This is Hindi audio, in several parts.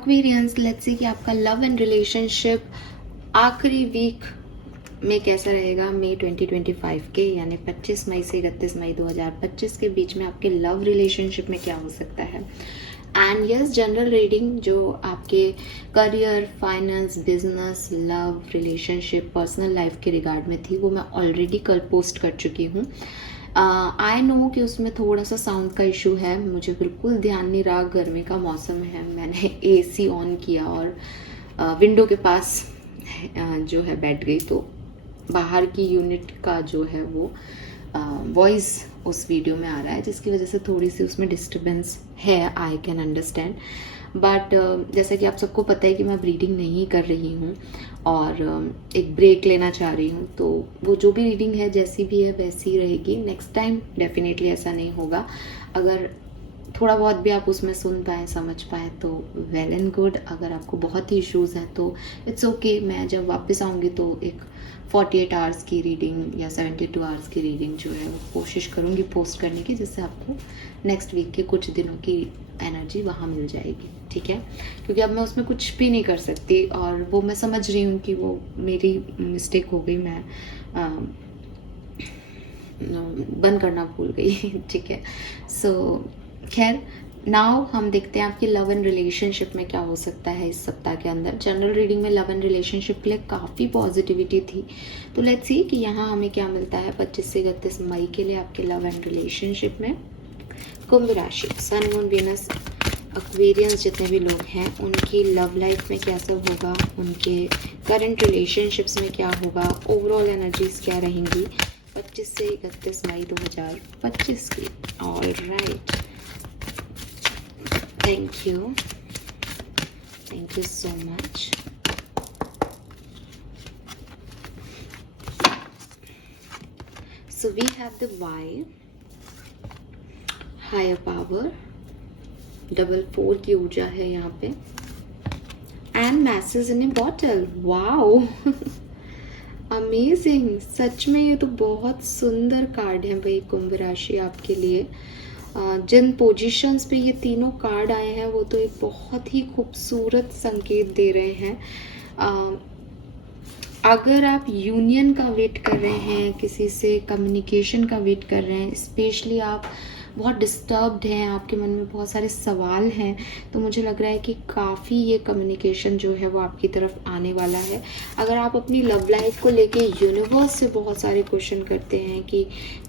एक्वेरियंस, लेट्स सी कि आपका लव एंड रिलेशनशिप आखिरी वीक में कैसा रहेगा। मई 2025 के यानी 25 मई से 31 मई 2025 के बीच में आपके लव रिलेशनशिप में क्या हो सकता है। एंड यस, जनरल रीडिंग जो आपके career, finance, business, love, relationship, personal life के रिगार्ड में थी वो मैं ऑलरेडी कल पोस्ट कर चुकी हूँ। आई नो कि उसमें थोड़ा सा साउंड का इशू है, मुझे बिल्कुल ध्यान नहीं रहा, गर्मी का मौसम है, मैंने एसी ऑन किया और विंडो के पास जो है बैठ गई, तो बाहर की यूनिट का जो है वो वॉइस उस वीडियो में आ रहा है, जिसकी वजह से थोड़ी सी उसमें डिस्टर्बेंस है। आई कैन अंडरस्टैंड, बट जैसा कि आप सबको पता है कि मैं ब्रीडिंग नहीं कर रही हूँ और एक ब्रेक लेना चाह रही हूँ, तो वो जो भी रीडिंग है जैसी भी है वैसी रहेगी। नेक्स्ट टाइम डेफिनेटली ऐसा नहीं होगा। अगर थोड़ा बहुत भी आप उसमें सुन पाएँ, समझ पाएँ तो वेल एंड गुड। अगर आपको बहुत ही इश्यूज़ हैं तो इट्स ओके। मैं जब वापस आऊँगी तो एक 48 आवर्स की रीडिंग या 72 आवर्स की रीडिंग जो है वो कोशिश करूँगी पोस्ट करने की, जिससे आपको नेक्स्ट वीक के कुछ दिनों की एनर्जी वहाँ मिल जाएगी, ठीक है। क्योंकि अब मैं उसमें कुछ भी नहीं कर सकती और वो मैं समझ रही हूँ कि वो मेरी मिस्टेक हो गई, मैं बंद करना भूल गई ठीक है। सो खैर, नाउ हम देखते हैं आपकी लव एंड रिलेशनशिप में क्या हो सकता है इस सप्ताह के अंदर। जनरल रीडिंग में लव एंड रिलेशनशिप के लिए काफ़ी पॉजिटिविटी थी, तो लेट्स सी कि यहाँ हमें क्या मिलता है 25 से 31 मई के लिए आपके लव एंड रिलेशनशिप में। कुंभ राशि, सन, मून, वीनस, एक्वेरियंस जितने भी लोग हैं उनकी लव लाइफ में क्या सब होगा, उनके करंट रिलेशनशिप्स में क्या होगा, ओवरऑल एनर्जीज क्या रहेंगी 25 से 31 मई 2025 की। All right, thank you so much. So we have the Y, higher power, double 4 की ऊर्जा है यहाँ पे, and message in a bottle. Wow amazing, सच में ये तो बहुत सुंदर कार्ड है भाई कुंभ राशि आपके लिए। जिन पोजीशंस पे ये तीनों कार्ड आए हैं वो तो एक बहुत ही खूबसूरत संकेत दे रहे हैं। अगर आप यूनियन का वेट कर रहे हैं, किसी से कम्युनिकेशन का वेट कर रहे हैं, स्पेशली आप बहुत डिस्टर्ब्ड हैं, आपके मन में बहुत सारे सवाल हैं, तो मुझे लग रहा है कि काफ़ी ये कम्युनिकेशन जो है वो आपकी तरफ आने वाला है। अगर आप अपनी लव लाइफ को लेके यूनिवर्स से बहुत सारे क्वेश्चन करते हैं कि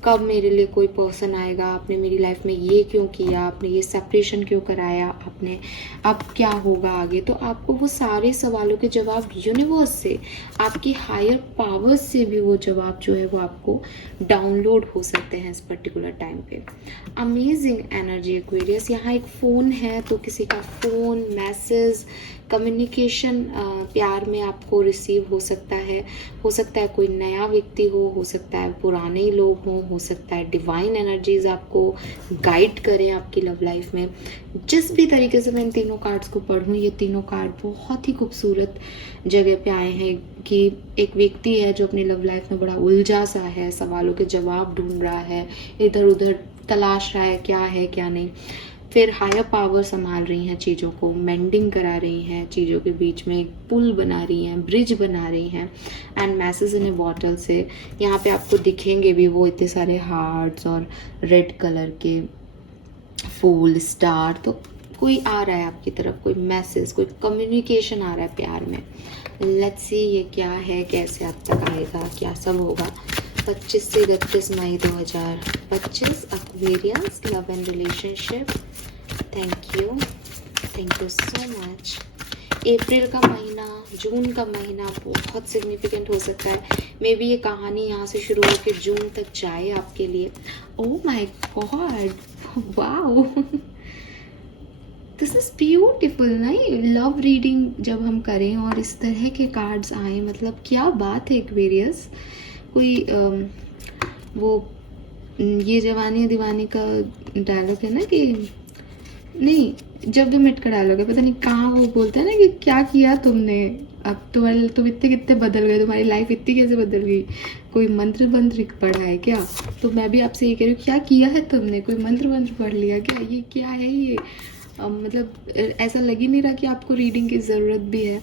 कब मेरे लिए कोई पर्सन आएगा, आपने मेरी लाइफ में ये क्यों किया, आपने ये सेपरेशन क्यों कराया, आपने अब क्या होगा आगे, तो आपको वो सारे सवालों के जवाब यूनिवर्स से, आपकी हायर पावर्स से भी वो जवाब जो है वो आपको डाउनलोड हो सकते हैं इस पर्टिकुलर टाइम पे। Amazing energy Aquarius. यहाँ एक फ़ोन है तो किसी का फ़ोन, मैसेज, कम्युनिकेशन प्यार में आपको रिसीव हो सकता है कोई नया व्यक्ति हो सकता है पुराने ही लोग हो सकता है डिवाइन एनर्जीज आपको गाइड करें आपकी लव लाइफ में। जिस भी तरीके से मैं इन तीनों कार्ड्स को पढ़ूँ, ये तीनों कार्ड बहुत ही खूबसूरत जगह पे आए हैं कि एक व्यक्ति है जो अपनी लव लाइफ में बड़ा उलझा सा है, सवालों के जवाब ढूंढ रहा है, इधर उधर तलाश रहा है क्या है क्या नहीं। फिर हायर पावर संभाल रही हैं चीज़ों को, मेंडिंग करा रही हैं चीज़ों के बीच में, एक पुल बना रही हैं, ब्रिज बना रही हैं। And message in a bottle से यहाँ पे आपको दिखेंगे भी वो इतने सारे हार्ट्स और रेड कलर के फूल, स्टार, तो कोई आ रहा है आपकी तरफ, कोई मैसेज, कोई कम्युनिकेशन आ रहा है प्यार में। लेट्स सी ये क्या है, कैसे आप तक आएगा, क्या सब होगा 25 से 31 मई 2025। Aquarians, love and relationship, thank you so much. अप्रैल का महीना, जून का महीना बहुत सिग्निफिकेंट हो सकता है। मे बी ये कहानी यहाँ से शुरू होकर जून तक जाए आपके लिए। Oh my God, wow this is beautiful. नहीं, लव रीडिंग जब हम करें और इस तरह के कार्ड्स आए, मतलब क्या बात है एक्वेरियस। कोई वो ये जवानी दीवानी का डायलॉग है ना कि नहीं, जब भी मिट का डायलॉग है, पता नहीं कहाँ वो बोलते हैं ना कि क्या किया तुमने, अब तुम इतने कितने बदल गए, तुम्हारी लाइफ इतनी कैसे बदल गई, कोई मंत्र वंत्र पढ़ा है क्या। तो मैं भी आपसे ये कह रही हूँ, क्या किया है तुमने, कोई मंत्र वंत्र पढ़ लिया क्या, ये क्या है ये। मतलब ऐसा लग ही नहीं रहा कि आपको रीडिंग की ज़रूरत भी है।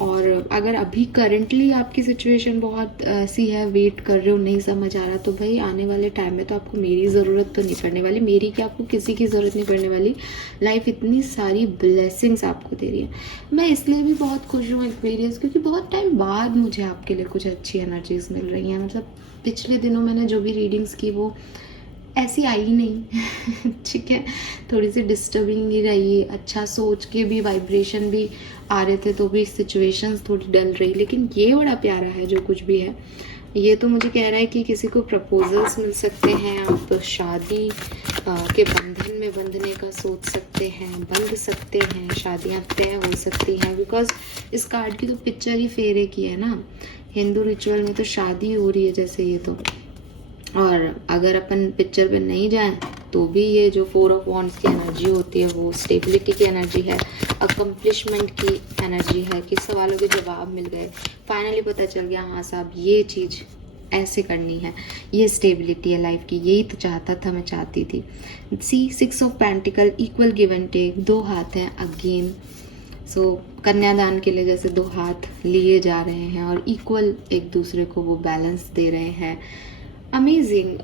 और अगर अभी करंटली आपकी सिचुएशन बहुत ऐसी है, वेट कर रहे हो, नहीं समझ आ रहा, तो भाई आने वाले टाइम में तो आपको मेरी ज़रूरत तो नहीं पड़ने वाली, मेरी क्या, आपको किसी की ज़रूरत नहीं पड़ने वाली। लाइफ इतनी सारी ब्लेसिंग्स आपको दे रही है। मैं इसलिए भी बहुत खुश हूँ एक्वेरियस, क्योंकि बहुत टाइम बाद मुझे आपके लिए कुछ अच्छी एनर्जीज मिल रही हैं। मतलब पिछले दिनों मैंने जो भी रीडिंग्स की वो ऐसी आई ही नहीं ठीक है, थोड़ी सी डिस्टर्बिंग ही रही। अच्छा सोच के भी वाइब्रेशन भी आ रहे थे, तो भी सिचुएशंस थोड़ी डल रही, लेकिन ये बड़ा प्यारा है जो कुछ भी है। ये तो मुझे कह रहा है कि किसी को प्रपोजल्स मिल सकते हैं, आप शादी के बंधन में बंधने का सोच सकते हैं, बंध सकते हैं, शादियां तय हो सकती हैं। बिकॉज इस कार्ड की तो पिक्चर ही फेरे की है ना, हिंदू रिचुअल में तो शादी हो रही है जैसे ये तो। और अगर अपन पिक्चर पे नहीं जाएं तो भी ये जो 4 ऑफ वॉन्ड्स की एनर्जी होती है वो स्टेबिलिटी की एनर्जी है, अकम्पलिशमेंट की एनर्जी है, कि सवालों के जवाब मिल गए, फाइनली पता चल गया हाँ साहब ये चीज़ ऐसे करनी है, ये स्टेबिलिटी है लाइफ की, यही तो चाहता था, मैं चाहती थी। See 6 of pentacle, equal give and take, 2 हाथ हैं अगेन। सो कन्यादान के लिए जैसे 2 हाथ लिए जा रहे हैं और इक्वल एक दूसरे को वो बैलेंस दे रहे हैं। अमेजिंग।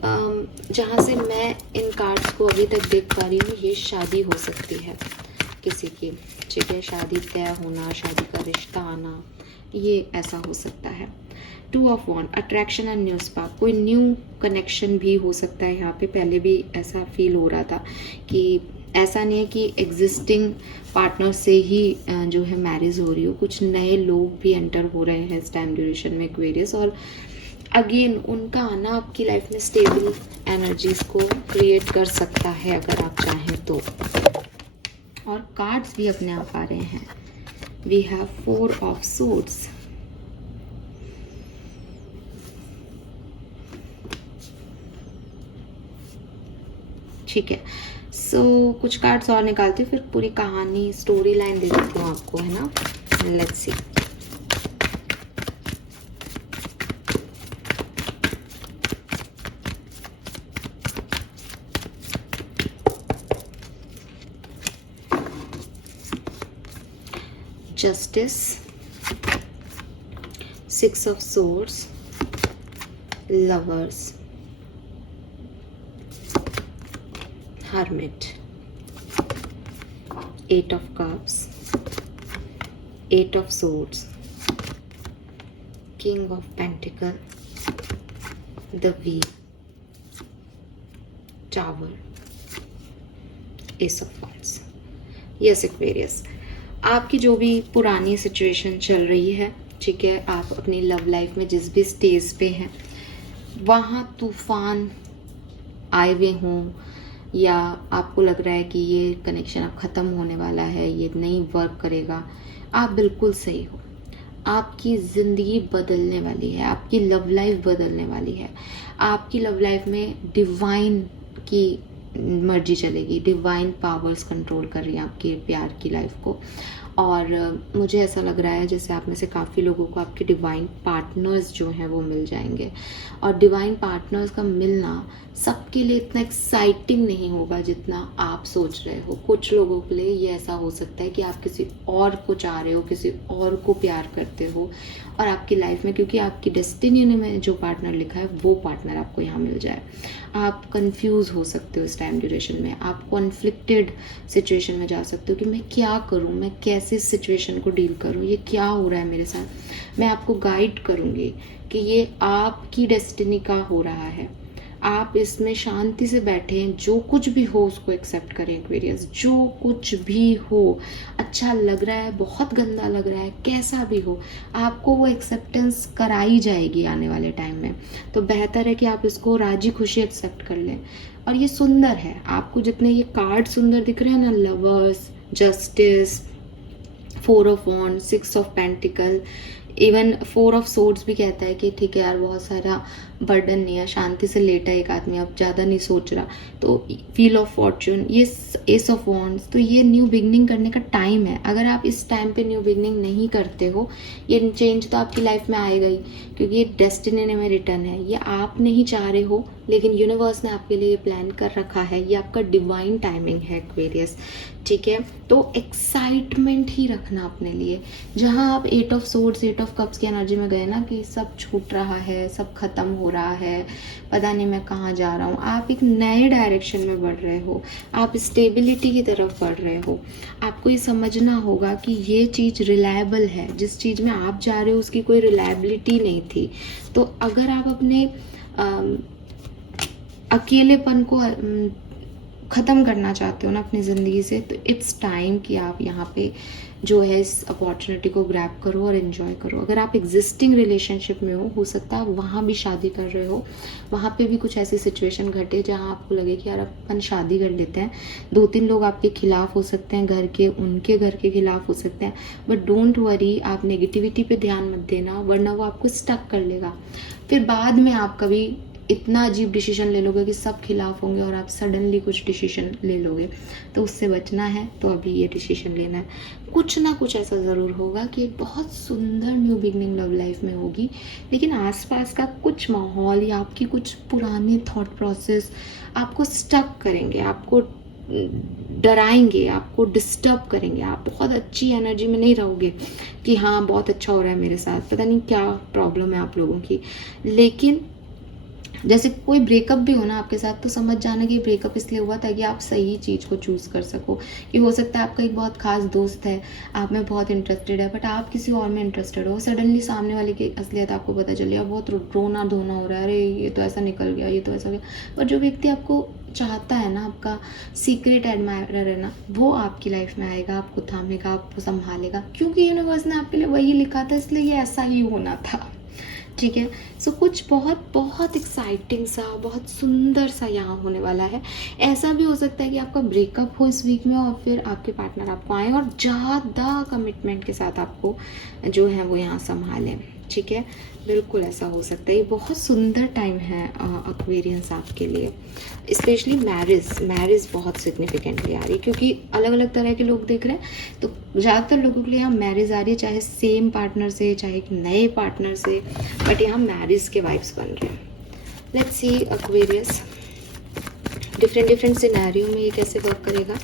जहाँ से मैं इन कार्ड्स को अभी तक देख पा रही हूँ, ये शादी हो सकती है किसी की, ठीक है, शादी तय होना, शादी का रिश्ता आना, ये ऐसा हो सकता है। 2 of wand, attraction and new spark, कोई न्यू कनेक्शन भी हो सकता है यहाँ पे। पहले भी ऐसा फील हो रहा था कि ऐसा नहीं है कि एग्जिस्टिंग पार्टनर से ही जो है मैरिज हो रही हो, कुछ नए लोग भी एंटर हो रहे हैं इस टाइम ड्यूरेशन में एक्वेरियस। और अगेन उनका आना आपकी लाइफ में स्टेबल एनर्जीज को क्रिएट कर सकता है अगर आप चाहें तो। और कार्ड्स भी अपने आप आ रहे हैं। वी हैव 4 ऑफ सोर्ड्स, ठीक है। सो कुछ कार्ड्स और निकालती हूँ, फिर पूरी कहानी स्टोरी लाइन दे देती हूँ आपको, है ना। Let's see. Justice, 6 of Swords, Lovers, Hermit, 8 of Cups, 8 of Swords, King of Pentacles, the Wheel, Tower, Ace of Wands. Yes, Aquarius. आपकी जो भी पुरानी सिचुएशन चल रही है, ठीक है, आप अपनी लव लाइफ में जिस भी स्टेज पे हैं वहाँ तूफान आए हुए हों, या आपको लग रहा है कि ये कनेक्शन अब ख़त्म होने वाला है, ये नहीं वर्क करेगा, आप बिल्कुल सही हो। आपकी ज़िंदगी बदलने वाली है, आपकी लव लाइफ बदलने वाली है। आपकी लव लाइफ में डिवाइन की मर्जी चलेगी, डिवाइन पावर्स कंट्रोल कर रही हैं आपके प्यार की लाइफ को। और मुझे ऐसा लग रहा है जैसे आप में से काफ़ी लोगों को आपके डिवाइन पार्टनर्स जो हैं वो मिल जाएंगे। और डिवाइन पार्टनर्स का मिलना सबके लिए इतना एक्साइटिंग नहीं होगा जितना आप सोच रहे हो। कुछ लोगों के लिए ये ऐसा हो सकता है कि आप किसी और को चाह रहे हो, किसी और को प्यार करते हो, और आपकी लाइफ में क्योंकि आपकी डेस्टिनी में जो पार्टनर लिखा है वो पार्टनर आपको यहाँ मिल जाए। आप कंफ्यूज हो सकते हो इस टाइम ड्यूरेशन में, आप कॉन्फ्लिक्टेड सिचुएशन में जा सकते हो कि मैं क्या करूँ, मैं कैसे इस सिचुएशन को डील करूँ, ये क्या हो रहा है मेरे साथ। मैं आपको गाइड करूँगी कि ये आपकी डेस्टिनी का हो रहा है, आप इसमें शांति से बैठें, जो कुछ भी हो उसको एक्सेप्ट करें एक्वेरियस। जो कुछ भी हो, अच्छा लग रहा है, बहुत गंदा लग रहा है, कैसा भी हो, आपको वो एक्सेप्टेंस कराई जाएगी आने वाले टाइम में। तो बेहतर है कि आप इसको राजी खुशी एक्सेप्ट कर लें। और ये सुंदर है, आपको जितने ये कार्ड सुंदर दिख रहे हैं ना, lovers, justice, 4 of wands, 6 of pentacle, even 4 of swords भी कहता है कि ठीक है यार, बहुत सारा बर्डन नहीं है, शांति से लेटा एक आदमी, अब ज़्यादा नहीं सोच रहा, तो व्हील ऑफ फॉर्चून, ये एस ऑफ वॉन्ड्स, तो ये न्यू बिगनिंग करने का टाइम है। अगर आप इस टाइम पे न्यू बिगनिंग नहीं करते हो, ये चेंज तो आपकी लाइफ में आएगा ही, क्योंकि ये डेस्टिनी में रिटर्न है, ये आप नहीं चाह रहे हो लेकिन यूनिवर्स ने आपके लिए प्लान कर रखा है, ये आपका डिवाइन टाइमिंग है एक्वेरियस, ठीक है। तो एक्साइटमेंट ही रखना अपने लिए। जहाँ आप 8 ऑफ सोर्ड्स 8 ऑफ कप्स की एनर्जी में गए ना कि सब छूट रहा है, सब खत्म हो रहा है, पता नहीं मैं कहाँ जा रहा हूँ, आप एक नए डायरेक्शन में बढ़ रहे हो, आप स्टेबिलिटी की तरफ बढ़ रहे हो। आपको ये समझना होगा कि ये चीज़ रिलायबल है, जिस चीज़ में आप जा रहे हो उसकी कोई रिलायबिलिटी नहीं थी। तो अगर आप अपने अकेलेपन को ख़त्म करना चाहते हो ना अपनी ज़िंदगी से, तो इट्स टाइम कि आप यहाँ पे जो है इस अपॉर्चुनिटी को ग्रैब करो और एंजॉय करो। अगर आप एग्जिस्टिंग रिलेशनशिप में हो सकता है आप वहाँ भी शादी कर रहे हो, वहाँ पे भी कुछ ऐसी सिचुएशन घटे जहाँ आपको लगे कि यार अपन शादी कर लेते हैं। 2-3 लोग आपके खिलाफ हो सकते हैं, घर के, उनके घर के खिलाफ हो सकते हैं, बट डोंट वरी, आप नेगेटिविटी पे ध्यान मत देना, वरना वो आपको स्टक कर लेगा। फिर बाद में आप कभी इतना अजीब डिसीजन ले लोगे कि सब खिलाफ होंगे और आप सडनली कुछ डिसीजन ले लोगे, तो उससे बचना है। तो अभी ये डिसीजन लेना है, कुछ ना कुछ ऐसा ज़रूर होगा कि बहुत सुंदर न्यू बिगनिंग लव लाइफ में होगी, लेकिन आसपास का कुछ माहौल या आपकी कुछ पुराने थॉट प्रोसेस आपको स्टक करेंगे, आपको डराएंगे, आपको डिस्टर्ब करेंगे। आप बहुत अच्छी एनर्जी में नहीं रहोगे कि हाँ बहुत अच्छा हो रहा है मेरे साथ, पता नहीं क्या प्रॉब्लम है आप लोगों की। लेकिन जैसे कोई ब्रेकअप भी हो ना आपके साथ, तो समझ जाना कि ब्रेकअप इसलिए हुआ ताकि आप सही चीज़ को चूज़ कर सको। कि हो सकता है आपका एक बहुत खास दोस्त है, आप में बहुत इंटरेस्टेड है, बट आप किसी और में इंटरेस्टेड हो, सडनली सामने वाले की असलियत आपको पता चले, अब बहुत रोना धोना हो रहा है, अरे ये तो ऐसा निकल गया, ये तो ऐसा गया। पर जो व्यक्ति आपको चाहता है ना, आपका सीक्रेट एडमायरर है ना, वो आपकी लाइफ में आएगा, आपको थामेगा, आपको संभालेगा, क्योंकि यूनिवर्स ने आपके लिए वही लिखा था, इसलिए ये ऐसा ही होना था, ठीक है। सो कुछ बहुत बहुत एक्साइटिंग सा, बहुत सुंदर सा यहाँ होने वाला है। ऐसा भी हो सकता है कि आपका ब्रेकअप हो इस वीक में और फिर आपके पार्टनर आपको आए और ज़्यादा कमिटमेंट के साथ आपको जो है वो यहाँ संभालें, ठीक है। बिल्कुल ऐसा हो सकता है। ये बहुत सुंदर टाइम है एक्वेरियंस आपके लिए। स्पेशली मैरिज बहुत सिग्निफिकेंटली आ रही है, क्योंकि अलग अलग तरह के लोग देख रहे हैं, तो ज़्यादातर लोगों के लिए यहाँ मैरिज आ रही है, चाहे सेम पार्टनर से, चाहे एक नए पार्टनर से, बट यहाँ मैरिज के वाइब्स बन रहे हैं। Let's see Aquarius different scenario में ये कैसे वर्क करेगा।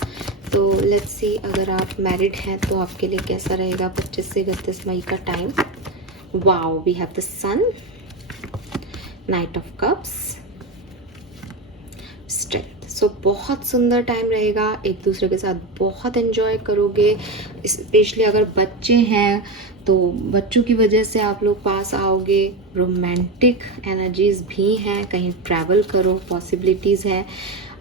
तो लेट्स सी, अगर आप मैरिड हैं तो आपके लिए कैसा रहेगा 25 से 31 मई का time. Wow, we have the Sun, Knight of Cups, Strength. So बहुत सुंदर टाइम रहेगा, एक दूसरे के साथ बहुत एंजॉय करोगे। स्पेशली अगर बच्चे हैं तो बच्चों की वजह से आप लोग पास आओगे। रोमांटिक एनर्जीज भी हैं, कहीं ट्रैवल करो, पॉसिबिलिटीज़ हैं।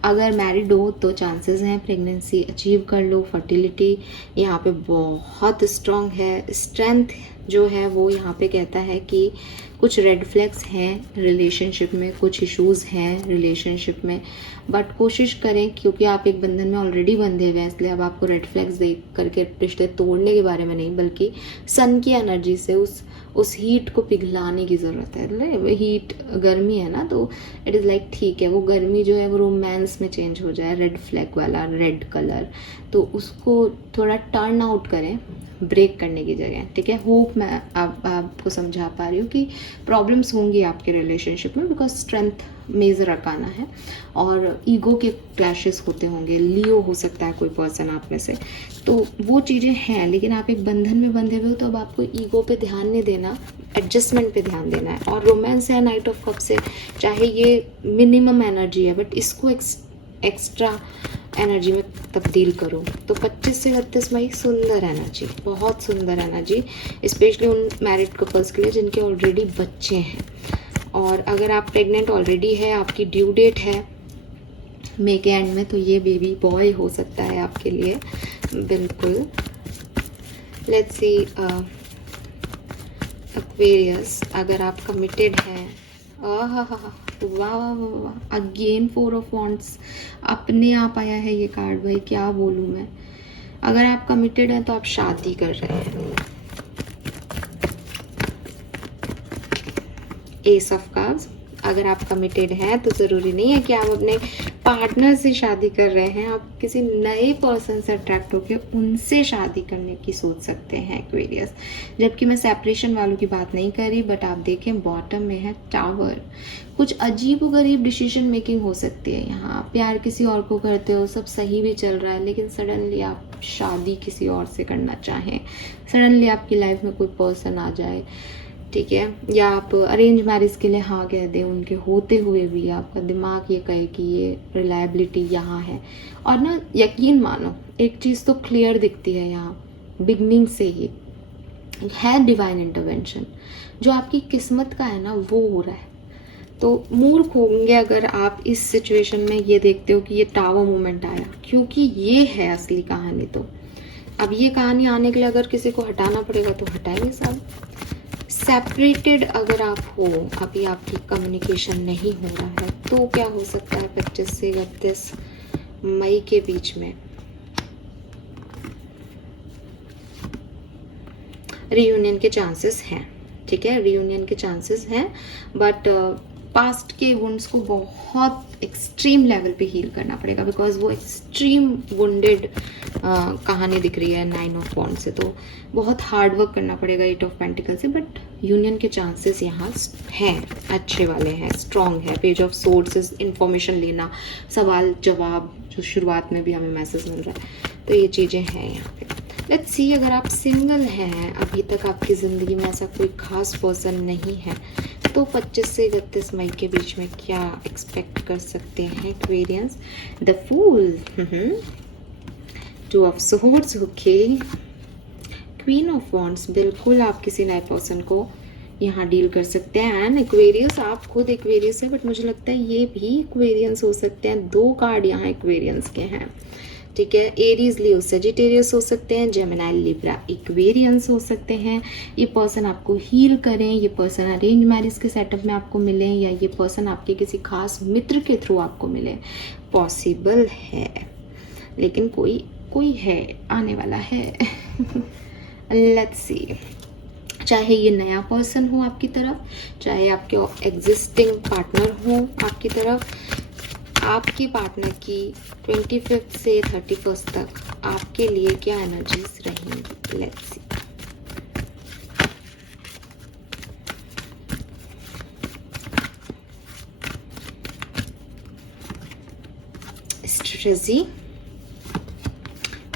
अगर मैरिड हो तो चांसेस हैं प्रेगनेंसी अचीव कर लो। फर्टिलिटी यहाँ पे बहुत स्ट्रॉन्ग है। स्ट्रेंथ जो है वो यहाँ पे कहता है कि कुछ रेड फ्लैग्स हैं रिलेशनशिप में, कुछ इश्यूज हैं रिलेशनशिप में, बट कोशिश करें, क्योंकि आप एक बंधन में ऑलरेडी बंधे हुए हैं, इसलिए अब आपको रेड फ्लैग्स देख करके रिश्ते तोड़ने के बारे में नहीं, बल्कि सन की एनर्जी से उस हीट को पिघलाने की ज़रूरत है। वो हीट गर्मी है ना, तो इट इज़ लाइक ठीक है, वो गर्मी जो है वो रोमांस में चेंज हो जाए, रेड फ्लैग वाला रेड कलर, तो उसको थोड़ा टर्न आउट करें ब्रेक करने की जगह, ठीक है। होप मैं आपको समझा पा रही हूँ कि प्रॉब्लम्स होंगी आपके रिलेशनशिप में, बिकॉज स्ट्रेंथ मेजर अकाना है और ईगो के क्लैशेस होते होंगे। लियो हो सकता है कोई पर्सन आप में से, तो वो चीज़ें हैं। लेकिन आप एक बंधन में बंधे हुए हो तो अब आपको ईगो पे ध्यान नहीं देना, एडजस्टमेंट पे ध्यान देना है। और रोमांस है नाइट ऑफ कप से, चाहे ये मिनिमम एनर्जी है बट इसको एक्स्ट्रा एनर्जी में तब्दील करो। तो 25 से 31 मई सुंदर एनर्जी, बहुत सुंदर एनर्जी, स्पेशली उन मैरिड कपल्स के लिए जिनके ऑलरेडी बच्चे हैं। और अगर आप प्रेग्नेंट ऑलरेडी है, आपकी ड्यू डेट है मई के एंड में, तो ये बेबी बॉय हो सकता है आपके लिए, बिल्कुल। लेट्स सी एक्वेरियस, अगर आप कमिटेड हैं, वाह, अगेन 4 ऑफ वॉन्ड्स, अपने आप आया है ये कार्ड, भाई क्या बोलूँ मैं। अगर आप कमिटेड हैं तो आप शादी कर रहे हैं। एस ऑफ कार्ड्स, अगर आप कमिटेड हैं तो ज़रूरी नहीं है कि आप अपने पार्टनर से शादी कर रहे हैं, आप किसी नए पर्सन से अट्रैक्ट होकर उनसे शादी करने की सोच सकते हैं एक्वेरियस। जबकि मैं सेपरेशन वालों की बात नहीं कर रही, बट आप देखें बॉटम में है टावर। कुछ अजीबोगरीब डिसीजन मेकिंग हो सकती है यहाँ। प्यार किसी और को करते हो, सब सही भी चल रहा है, लेकिन सडनली आप शादी किसी और से करना चाहें, सडनली आपकी लाइफ में कोई पर्सन आ जाए, ठीक है, या आप अरेंज मैरिज के लिए हाँ कह दें उनके होते हुए भी आपका दिमाग ये कहे कि ये रिलायबिलिटी यहाँ है। और ना यकीन मानो एक चीज़ तो क्लियर दिखती है यहाँ बिगनिंग से ही, है डिवाइन इंटरवेंशन। जो आपकी किस्मत का है ना वो हो रहा है। तो मूर्ख होंगे अगर आप इस सिचुएशन में ये देखते हो कि ये टावर मोमेंट आया, क्योंकि ये है असली कहानी। तो अब ये कहानी आने के लिए अगर किसी को हटाना पड़ेगा तो हटाएंगे साहब। सेपरेटेड अगर आप हो, अभी आपकी कम्युनिकेशन नहीं हो रहा है, तो क्या हो सकता है 25 से 31 मई के बीच में रियूनियन के चांसेस हैं, ठीक है, रियूनियन के चांसेस हैं, बट पास्ट के वुंड्स को बहुत एक्सट्रीम लेवल पे हील करना पड़ेगा, बिकॉज वो एक्सट्रीम वुंडेड कहानी दिख रही है 9 ऑफ वॉन्ड से। तो बहुत हार्ड वर्क करना पड़ेगा 8 ऑफ पेंटिकल से, बट यूनियन के चांसेस यहाँ हैं, अच्छे वाले हैं, स्ट्रॉन्ग है। पेज ऑफ सोर्सेस, इंफॉर्मेशन लेना, सवाल जवाब जो शुरुआत में भी हमें मैसेज मिल रहा है, तो ये चीज़ें हैं यहाँ पे। लेट्स सी, अगर आप सिंगल हैं, अभी तक आपकी ज़िंदगी में ऐसा कोई खास पर्सन नहीं है, तो 25 से 31 मई के बीच में क्या एक्सपेक्ट कर सकते हैं Aquarians? The fool, 2 of swords, okay, queen of wands, बिल्कुल आप किसी नए पर्सन को यहाँ डील कर सकते हैं। एंड एक्वेरियस, आप खुद एक्वेरियस है, बट मुझे लगता है ये भी एक्वेरियंस हो सकते हैं। 2 कार्ड यहाँ एक्वेरियंस के हैं, ठीक है। एरीज, लियो, सजिटेरियस हो सकते हैं, जेमिनाई, लिब्रा, एक्वेरियंस हो सकते हैं। ये पर्सन आपको हील करें, ये पर्सन अरेंज मैरिज के सेटअप में आपको मिले, या ये पर्सन आपके किसी खास मित्र के थ्रू आपको मिले, पॉसिबल है। लेकिन कोई है, आने वाला है। लेट्स सी, चाहे ये नया पर्सन हो आपकी तरफ, चाहे आपके एग्जिस्टिंग पार्टनर हो आपकी तरफ, आपके पार्टनर की 25 से 31 तक आपके लिए क्या एनर्जीज रहेंगी? Let's see. Strategy,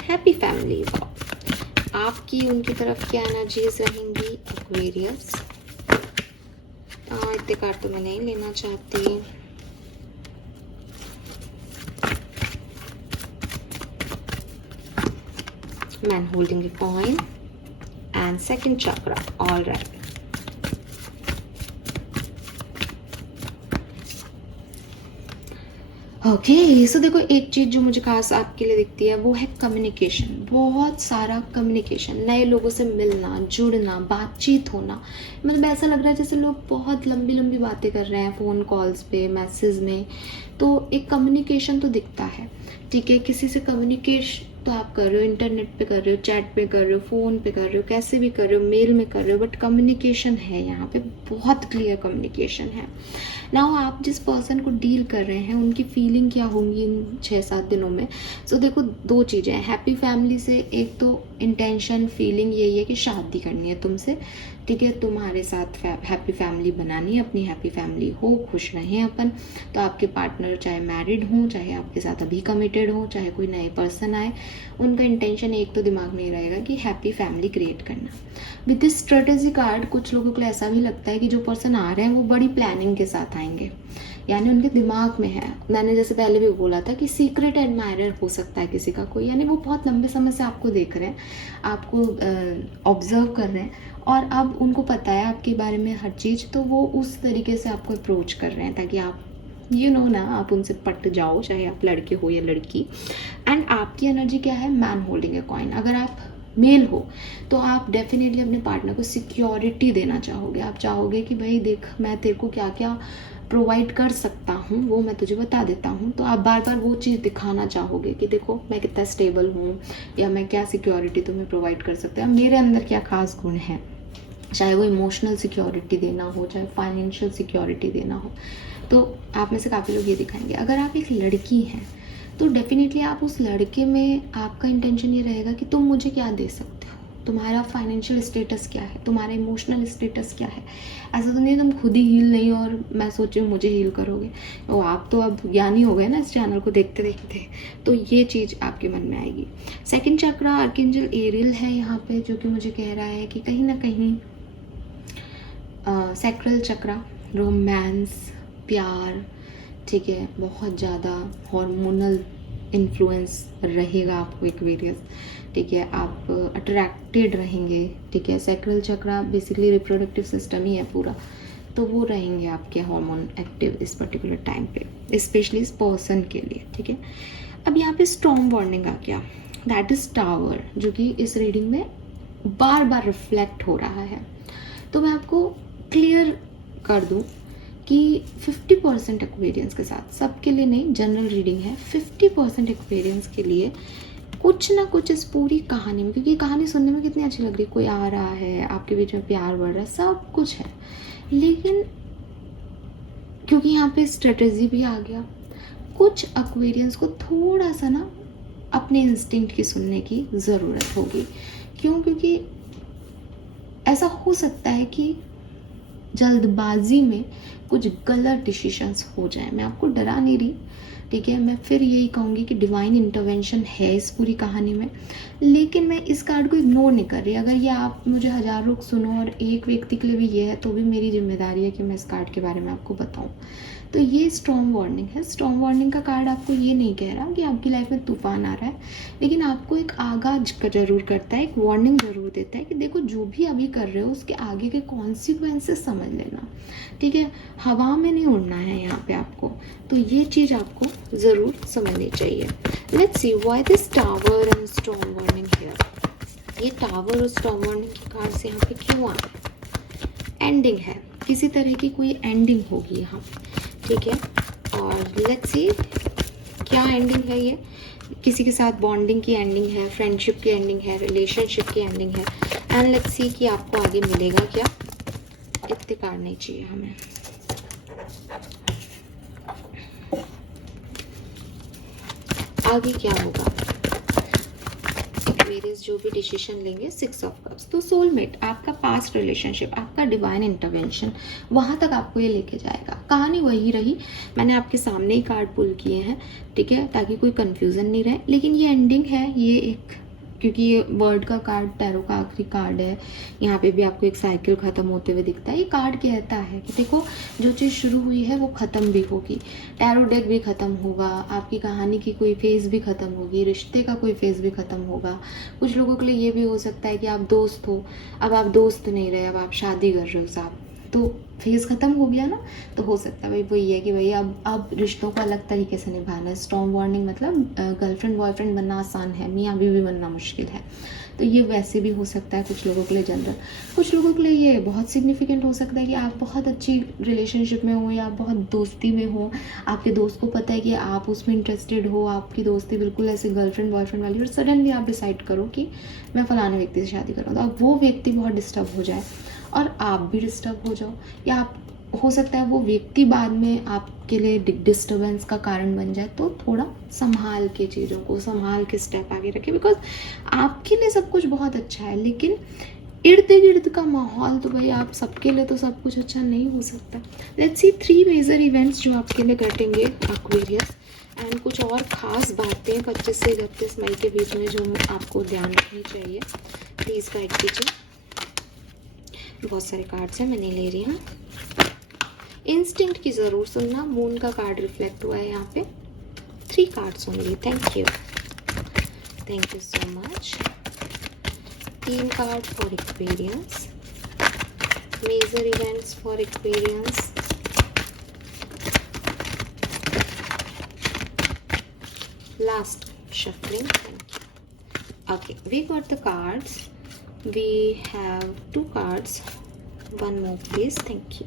happy family, आपकी उनकी तरफ क्या एनर्जीज रहेंगी एक्वेरियस? इतने कार्ड तो मैं नहीं लेना चाहती। Man holding a coin and second chakra, all right. Okay, so देखो एक चीज़ जो मुझे खास आपके लिए दिखती है वो है कम्युनिकेशन, बहुत सारा कम्युनिकेशन, नए लोगों से मिलना, जुड़ना, बातचीत होना। मतलब ऐसा लग रहा है जैसे लोग बहुत लंबी लंबी बातें कर रहे हैं फ़ोन कॉल्स पे, मैसेज में, तो एक कम्युनिकेशन तो दिखता है, ठीक है। किसी से कम्युनिकेशन तो आप कर रहे हो, इंटरनेट पे कर रहे हो, चैट पे कर रहे हो, फ़ोन पे कर रहे हो, कैसे भी कर रहे हो, मेल में कर रहे हो, बट कम्युनिकेशन है यहाँ पे, बहुत क्लियर कम्युनिकेशन है। नाउ आप जिस पर्सन को डील कर रहे हैं उनकी फीलिंग क्या होंगी इन 6-7 दिनों में? सो देखो 2 चीज़ें हैं हैप्पी फैमिली से। एक तो इंटेंशन, फीलिंग यही है कि शादी करनी है तुमसे, ठीक है, तुम्हारे साथ हैप्पी फैमिली बनानी है, अपनी हैप्पी फैमिली हो, खुश रहें अपन। तो आपके पार्टनर चाहे मैरिड हो, चाहे आपके साथ अभी कमिटेड हो, चाहे कोई नए पर्सन आए, उनका इंटेंशन एक तो दिमाग में रहेगा कि हैप्पी फैमिली क्रिएट करना। विद दिस स्ट्रेटेजी कार्ड कुछ लोगों को ऐसा भी लगता है कि जो पर्सन आ रहे हैं वो बड़ी प्लानिंग के साथ आएंगे, यानी उनके दिमाग में है। मैंने जैसे पहले भी बोला था कि सीक्रेट एडमायरर हो सकता है किसी का कोई, यानी वो बहुत लंबे समय से आपको देख रहे हैं, आपको ऑब्जर्व कर रहे हैं, और अब उनको पता है आपके बारे में हर चीज़, तो वो उस तरीके से आपको अप्रोच कर रहे हैं ताकि आप ना आप उनसे पट जाओ, चाहे आप लड़के हो या लड़की। एंड आपकी एनर्जी क्या है? Man holding a coin. अगर आप मेल हो तो आप डेफिनेटली अपने पार्टनर को सिक्योरिटी देना चाहोगे। आप चाहोगे कि भाई देख, मैं तेरे को क्या क्या प्रोवाइड कर सकता हूँ वो मैं तुझे बता देता हूँ। तो आप बार बार वो चीज़ दिखाना चाहोगे कि देखो मैं कितना स्टेबल हूँ, या मैं क्या सिक्योरिटी तुम्हें प्रोवाइड कर सकता हूँ, मेरे अंदर क्या खास गुण हैं। चाहे वो इमोशनल सिक्योरिटी देना हो, चाहे फाइनेंशियल सिक्योरिटी देना हो। तो आप में से काफ़ी लोग ये दिखाएंगे। अगर आप एक लड़की हैं तो डेफिनेटली आप उस लड़के में आपका इंटेंशन ये रहेगा कि तुम मुझे क्या दे सकते हो, तुम्हारा फाइनेंशियल स्टेटस क्या है, तुम्हारा इमोशनल स्टेटस क्या है। ऐसा तो नहीं तुम खुद ही हील नहीं और मैं सोच रही हूँ मुझे हील करोगे। तो आप तो अब ज्ञानी हो गए ना इस चैनल को देखते देखते, तो ये चीज़ आपके मन में आएगी। सेकंड चक्रा आर्कएंजल एरियल है यहाँ पे, जो कि मुझे कह रहा है कि कहीं ना कहीं सैक्रल चक्रा, रोमांस, प्यार, ठीक है, बहुत ज़्यादा हार्मोनल इन्फ्लुएंस रहेगा आपको एक्वेरियस, ठीक है, आप अट्रैक्टेड रहेंगे, ठीक है। सैक्रल चक्रा बेसिकली रिप्रोडक्टिव सिस्टम ही है पूरा, तो वो रहेंगे आपके हार्मोन एक्टिव इस पर्टिकुलर टाइम पे, स्पेशली इस पर्सन के लिए, ठीक है। अब यहाँ पे स्ट्रॉन्ग वार्निंग आ गया, दैट इज टावर, जो कि इस रीडिंग में बार बार रिफ्लेक्ट हो रहा है। तो मैं आपको क्लियर कर दूं कि 50% एक्वेरियंस के साथ, सबके लिए नहीं, जनरल रीडिंग है, 50% एक्वेरियंस के लिए कुछ ना कुछ इस पूरी कहानी में, क्योंकि कहानी सुनने में कितनी अच्छी लग रही है, कोई आ रहा है, आपके बीच में प्यार बढ़ रहा है, सब कुछ है, लेकिन क्योंकि यहाँ पे स्ट्रेटेजी भी आ गया, कुछ एक्वेरियंस को थोड़ा सा ना अपने इंस्टिंक्ट की सुनने की ज़रूरत होगी। क्यों? क्योंकि ऐसा हो सकता है कि जल्दबाजी में कुछ गलत डिसीजंस हो जाए। मैं आपको डरा नहीं रही, ठीक है, मैं फिर यही कहूँगी कि डिवाइन इंटरवेंशन है इस पूरी कहानी में, लेकिन मैं इस कार्ड को इग्नोर नहीं कर रही। अगर ये आप मुझे 1000 लोग सुनो और एक व्यक्ति के लिए भी ये है, तो भी मेरी जिम्मेदारी है कि मैं इस कार्ड के बारे में आपको बताऊँ। तो ये स्ट्रॉन्ग वार्निंग है। स्ट्रॉन्ग वार्निंग का कार्ड आपको ये नहीं कह रहा कि आपकी लाइफ में तूफान आ रहा है, लेकिन आपको एक आगाज जरूर करता है, एक वार्निंग जरूर देता है कि देखो जो भी अभी कर रहे हो उसके आगे के कॉन्सिक्वेंसेस समझ लेना, ठीक है, हवा में नहीं उड़ना है यहाँ पे आपको। तो ये चीज़ आपको ज़रूर समझनी चाहिए। Let's see why this tower and strong warning here. ये टावर और स्ट्रॉन्ग वार्निंग के कार्ड्स यहाँ पे क्यों आ रहे हैं? एंडिंग है, किसी तरह की कोई एंडिंग होगी यहाँ, ठीक है। और लेट्स सी क्या एंडिंग है ये। किसी के साथ बॉन्डिंग की एंडिंग है, फ्रेंडशिप की एंडिंग है, रिलेशनशिप की एंडिंग है। एंड लेट्स सी कि आपको आगे मिलेगा क्या। इतने कार्ड नहीं चाहिए हमें। आगे क्या होगा? एक्वेरियस जो भी डिसीजन लेंगे, 6 ऑफ कप्स, तो सोलमेट, आपका पास्ट रिलेशनशिप, आपका डिवाइन इंटरवेंशन, वहाँ तक आपको ये लेके जाएगा। कहानी वही रही, मैंने आपके सामने ही कार्ड पुल किए हैं, ठीक है, ताकि कोई कंफ्यूजन नहीं रहे। लेकिन ये एंडिंग है, ये एक, क्योंकि ये वर्ड का कार्ड टैरो का आखिरी कार्ड है, यहाँ पे भी आपको एक साइकिल खत्म होते हुए दिखता है। ये कार्ड कहता है कि देखो जो चीज़ शुरू हुई है वो ख़त्म भी होगी, टैरो डेक भी ख़त्म होगा, आपकी कहानी की कोई फेज़ भी ख़त्म होगी, रिश्ते का कोई फेज़ भी ख़त्म होगा। कुछ लोगों के लिए ये भी हो सकता है कि आप दोस्त हो, अब आप दोस्त नहीं रहे, अब आप शादी कर रहे हो साहब, तो फेज़ ख़त्म हो गया ना। तो हो सकता है भाई वही है कि भाई अब रिश्तों को अलग तरीके से निभाना है। स्ट्रॉन्ग वार्निंग मतलब गर्लफ्रेंड बॉयफ्रेंड बनना आसान है, मियाँ बीवी बनना मुश्किल है। तो ये वैसे भी हो सकता है कुछ लोगों के लिए जनरल। कुछ लोगों के लिए ये बहुत सिग्निफिकेंट हो सकता है कि आप बहुत अच्छी रिलेशनशिप में हो या आप बहुत दोस्ती में हो, आपके दोस्त को पता है कि आप उसमें इंटरेस्टेड हो, आपकी दोस्ती बिल्कुल ऐसे गर्लफ्रेंड बॉयफ्रेंड वाली, और सडनली आप डिसाइड करो कि मैं फलाने व्यक्ति से शादी करूँ, तो अब वो व्यक्ति बहुत डिस्टर्ब हो जाए और आप भी डिस्टर्ब हो जाओ, या आप, हो सकता है वो व्यक्ति बाद में आपके लिए डिस्टर्बेंस का कारण बन जाए। तो थोड़ा संभाल के चीज़ों को, संभाल के स्टेप आगे रखें, बिकॉज आपके लिए सब कुछ बहुत अच्छा है, लेकिन इर्द गिर्द का माहौल तो भाई आप सबके लिए तो सब कुछ अच्छा नहीं हो सकता। लेट्स सी 3 मेजर इवेंट्स जो आपके लिए घटेंगे एक्वेरियस, एंड कुछ और ख़ास बातें 25 से 31 मई के बीच में जो आपको ध्यान रखनी चाहिए। प्लीज़ गाइड कीजिए। बहुत सारे कार्ड्स हैं, मैं नहीं ले रही हूँ। इंस्टिंक्ट की ज़रूर सुनना, मून का कार्ड रिफ्लेक्ट हुआ है यहाँ पे। 3 cards only, thank you so much. 3 card for Aquarians, major events for Aquarians, last shuffling, thank you. Okay, we got the cards. We have 2 cards, 1 more please, thank you.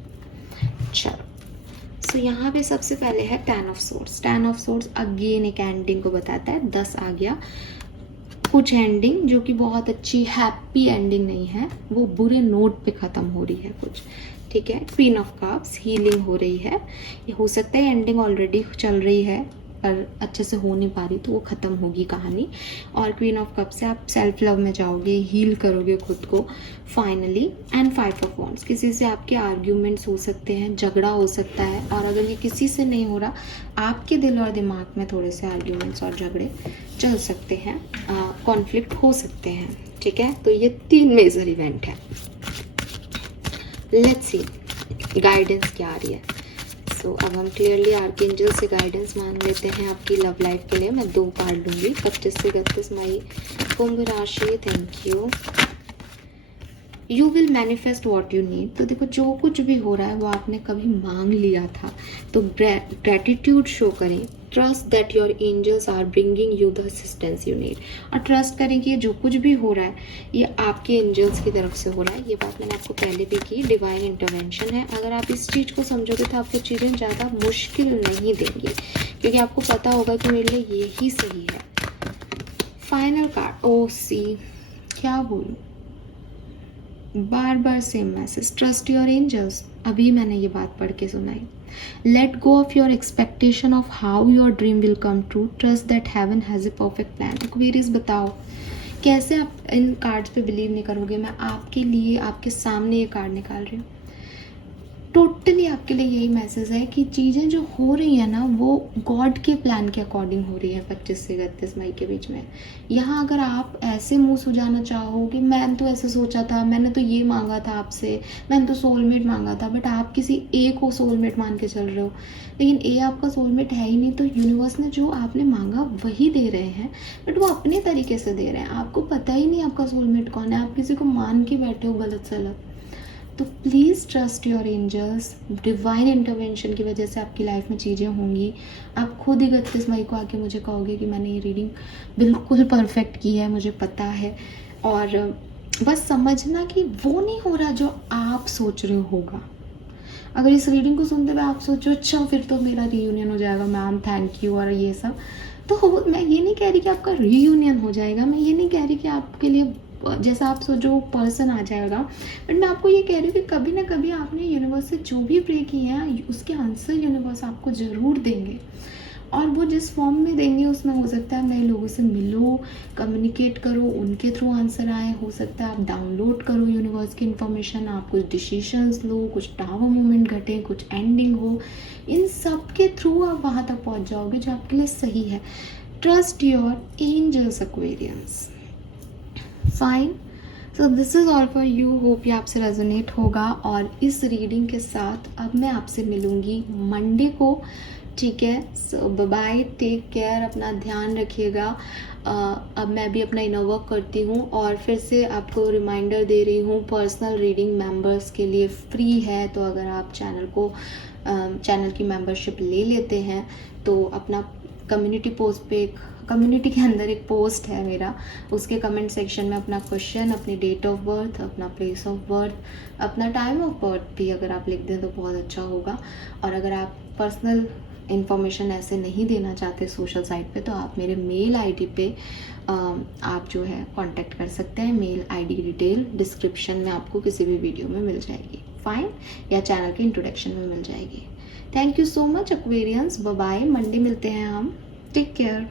चलो, सो यहाँ पे सबसे पहले है 10 of swords. 10 of swords again एक एंडिंग को बताता है, 10 आ गया, कुछ एंडिंग जो कि बहुत अच्छी हैप्पी एंडिंग नहीं है, वो बुरे नोट पे ख़त्म हो रही है कुछ, ठीक है। क्वीन ऑफ कप्स, हीलिंग हो रही है। ये हो सकता है एंडिंग ऑलरेडी चल रही है पर अच्छे से हो नहीं पा रही, तो वो ख़त्म होगी कहानी। और क्वीन ऑफ कप से आप सेल्फ लव में जाओगे, हील करोगे खुद को फाइनली। एंड 5 ऑफ वॉन्ड्स, किसी से आपके आर्ग्यूमेंट्स हो सकते हैं, झगड़ा हो सकता है, और अगर ये किसी से नहीं हो रहा, आपके दिल और दिमाग में थोड़े से आर्ग्यूमेंट्स और झगड़े चल सकते हैं, कॉन्फ्लिक्ट हो सकते हैं, ठीक है। तो ये 3 मेजर इवेंट है। लेट्स सी गाइडेंस क्या आ रही है। सो अब हम क्लियरली आर्कएंजल से गाइडेंस मांग लेते हैं आपकी लव लाइफ के लिए। मैं 2 कार्ड लूँगी। 25 से 31 मई, कुंभ राशि। Thank you will manifest what you need. तो देखो, जो कुछ भी हो रहा है वो आपने कभी मांग लिया था, तो ग्रेटिट्यूड शो करें। Trust that your angels are bringing you the assistance you need. और ट्रस्ट करें कि ये जो कुछ भी हो रहा है ये आपके एंजल्स की तरफ से हो रहा है। ये बात मैंने आपको पहले भी की, डिवाइन इंटरवेंशन है। अगर आप इस चीज़ को समझोगे तो आपको चीज़ें ज़्यादा मुश्किल नहीं देंगी, क्योंकि आपको पता होगा कि मेरे लिए यही सही है। फाइनल कार्ड, ओ सी, क्या बोलूँ, बार बार same message, trust your angels. अभी मैंने ये बात पढ़ के सुनाई। Let go of your expectation of how your dream will come true, trust that heaven has a perfect plan. Aquarius, बताओ कैसे आप इन कार्ड्स पे बिलीव नहीं करोगे। मैं आपके लिए, आपके सामने ये कार्ड निकाल रही हूँ। टोटली आपके लिए यही मैसेज है कि चीज़ें जो हो रही हैं ना, वो गॉड के प्लान के अकॉर्डिंग हो रही है 25 से 31 मई के बीच में। यहाँ अगर आप ऐसे मुंह सुझाना चाहोगे, मैंने तो ऐसे सोचा था, मैंने तो ये मांगा था आपसे, मैंने तो सोलमेट मांगा था, बट आप किसी ए को सोलमेट मान के चल रहे हो, लेकिन ए आपका सोलमेट है ही नहीं। तो यूनिवर्स ने जो आपने मांगा वही दे रहे हैं, बट वो अपने तरीके से दे रहे हैं। आपको पता ही नहीं आपका सोलमेट कौन है, आप किसी को मान के बैठे हो गलत सलत। तो please trust your angels. Divine intervention की वजह से आपकी लाइफ में चीज़ें होंगी। आप खुद ही 31 मई को आके मुझे कहोगे कि मैंने ये रीडिंग बिल्कुल परफेक्ट की है, मुझे पता है। और बस समझना कि वो नहीं हो रहा जो आप सोच रहे होगा। अगर इस रीडिंग को सुनते हुए आप सोचो अच्छा फिर तो मेरा रीयूनियन हो जाएगा मैम, थैंक यू और ये सब, तो मैं ये नहीं कह रही कि आपका रीयूनियन हो जाएगा, मैं ये नहीं कह रही कि आपके लिए जैसा आप सोचो पर्सन आ जाएगा, बट मैं आपको ये कह रही हूँ कि कभी ना कभी आपने यूनिवर्स से जो भी प्रे किए हैं उसके आंसर यूनिवर्स आपको ज़रूर देंगे। और वो जिस फॉर्म में देंगे उसमें हो सकता है नए लोगों से मिलो, कम्युनिकेट करो, उनके थ्रू आंसर आए। हो सकता है आप डाउनलोड करो यूनिवर्स की इन्फॉर्मेशन, आप कुछ डिसीशंस लो, कुछ टावर मोमेंट घटे, कुछ एंडिंग हो, इन सब के थ्रू आप वहाँ तक पहुँच जाओगे जो आपके लिए सही है। Trust your angels Aquarians. Fine, so this is all for you. Hope ये आपसे रेजोनेट होगा। और इस रीडिंग के साथ अब मैं आपसे मिलूँगी मंडे को, ठीक है। सो बाय बाय, टेक केयर, अपना ध्यान रखिएगा। अब मैं भी अपना इनर वर्क करती हूँ और फिर से आपको रिमाइंडर दे रही हूँ, पर्सनल रीडिंग मेंबर्स के लिए फ्री है। तो अगर आप चैनल की मेंबरशिप ले लेते हैं तो अपना कम्युनिटी पोस्ट पे, कम्युनिटी के अंदर एक पोस्ट है मेरा, उसके कमेंट सेक्शन में अपना क्वेश्चन, अपनी डेट ऑफ बर्थ, अपना प्लेस ऑफ बर्थ, अपना टाइम ऑफ बर्थ भी अगर आप लिख दें तो बहुत अच्छा होगा। और अगर आप पर्सनल इन्फॉर्मेशन ऐसे नहीं देना चाहते सोशल साइट पे, तो आप मेरे मेल आईडी पे आप जो है कांटेक्ट कर सकते हैं। मेल आईडी डिटेल डिस्क्रिप्शन में आपको किसी भी वीडियो में मिल जाएगी, फाइन, या चैनल के इंट्रोडक्शन में मिल जाएगी। Thank you so much Aquarians, bye bye, Monday मिलते हैं हम, टेक केयर।